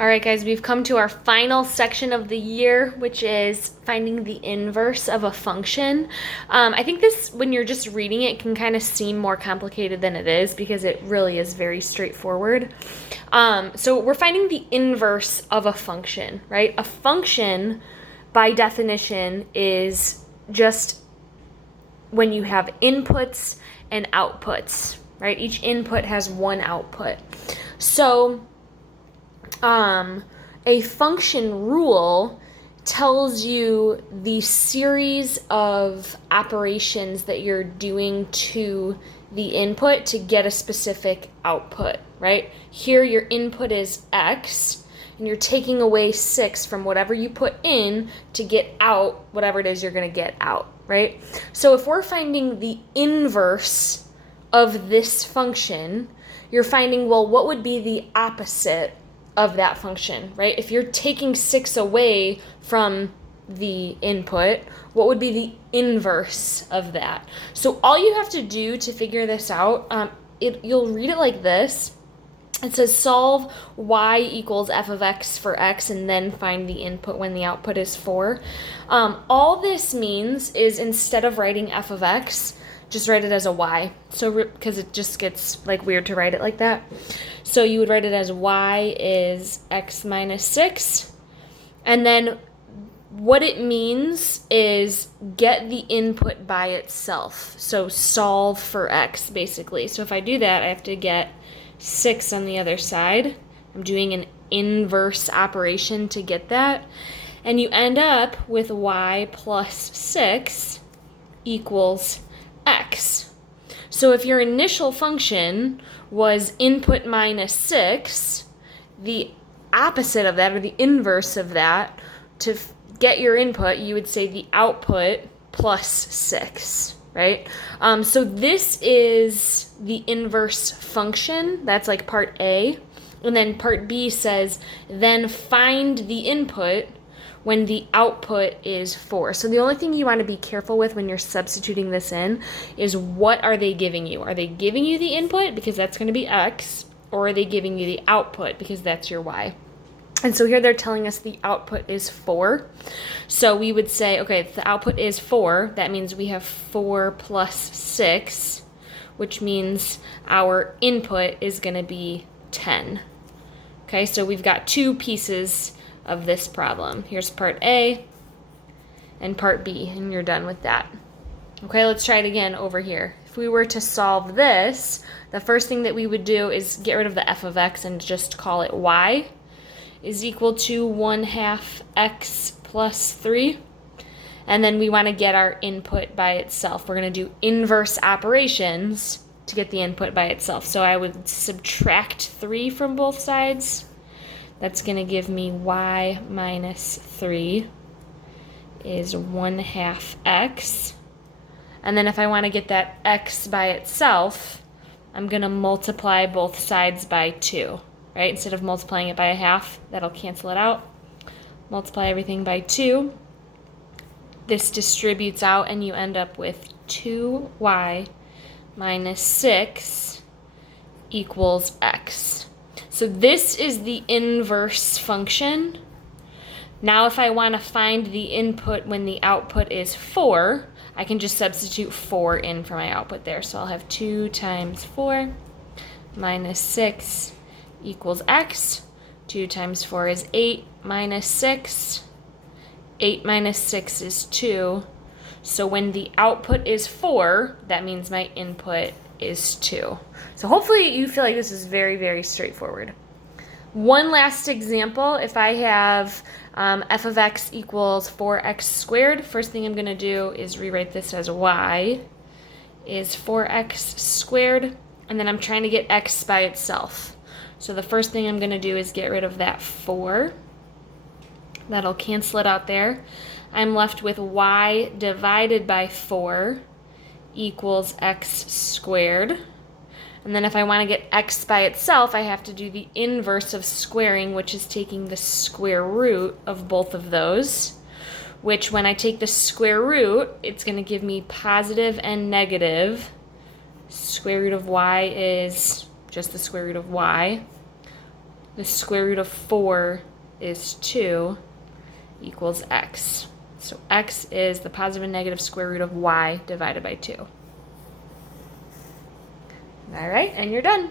All right, guys, we've come to our final section of the year, which is finding the inverse of a function. I think this, when you're just reading it, can kind of seem more complicated than it is because it really is very straightforward. So we're finding the inverse of a function, right? A function, by definition, is just when you have inputs and outputs, right? Each input has one output. So a function rule tells you the series of operations that you're doing to the input to get a specific output, right? Here your input is x, and you're taking away 6 from whatever you put in to get out whatever it is you're going to get out, right? So if we're finding the inverse of this function, you're finding, well, what would be the opposite of that function, right? If you're taking 6 away from the input, what would be the inverse of that? So all you have to do to figure this out, you'll read it like this. It says solve y equals f of x for x and then find the input when the output is 4. All this means is instead of writing f of x, just write it as a y. So because it just gets like weird to write it like that. So you would write it as y is x minus 6. And then what it means is get the input by itself. So solve for x, basically. So if I do that, I have to get 6 on the other side. I'm doing an inverse operation to get that. And you end up with y plus 6 equals x. So if your initial function was input minus 6, the opposite of that, or the inverse of that, to get your input, you would say the output plus 6, right? So this is the inverse function. That's like part A. And then part B says, then find the input when the output is 4. So the only thing you want to be careful with when you're substituting this in is what are they giving you? Are they giving you the input because that's going to be x, or are they giving you the output because that's your y? And so here they're telling us the output is 4. So we would say, okay, if the output is 4, that means we have 4 plus 6, which means our input is going to be 10. Okay, so we've got 2 pieces of this problem. Here's part A and part B, and you're done with that. Okay, let's try it again over here. If we were to solve this, the first thing that we would do is get rid of the f of x and just call it y is equal to 1/2 x plus 3. And then we want to get our input by itself. We're going to do inverse operations to get the input by itself. So I would subtract 3 from both sides. That's going to give me y minus 3 is 1/2 x. And then if I want to get that x by itself, I'm going to multiply both sides by 2, right? Instead of multiplying it by a half, that'll cancel it out. Multiply everything by 2. This distributes out, and you end up with 2y minus 6 equals x. So this is the inverse function. Now if I want to find the input when the output is 4, I can just substitute 4 in for my output there. So I'll have 2 times 4 minus 6 equals x. 2 times 4 is 8 minus 6. 8 minus 6 is 2. So when the output is 4, that means my input is 2. So hopefully you feel like this is very, very straightforward. One last example, if I have f of x equals 4x squared, first thing I'm going to do is rewrite this as y is 4x squared, and then I'm trying to get x by itself. So the first thing I'm going to do is get rid of that 4. That'll cancel it out there. I'm left with y divided by 4 equals x squared. And then if I want to get x by itself, I have to do the inverse of squaring, which is taking the square root of both of those, which when I take the square root, it's going to give me positive and negative. Square root of y is just the square root of y. the square root of 4 is 2 equals x. So x is the positive and negative square root of y divided by 2. All right, and you're done.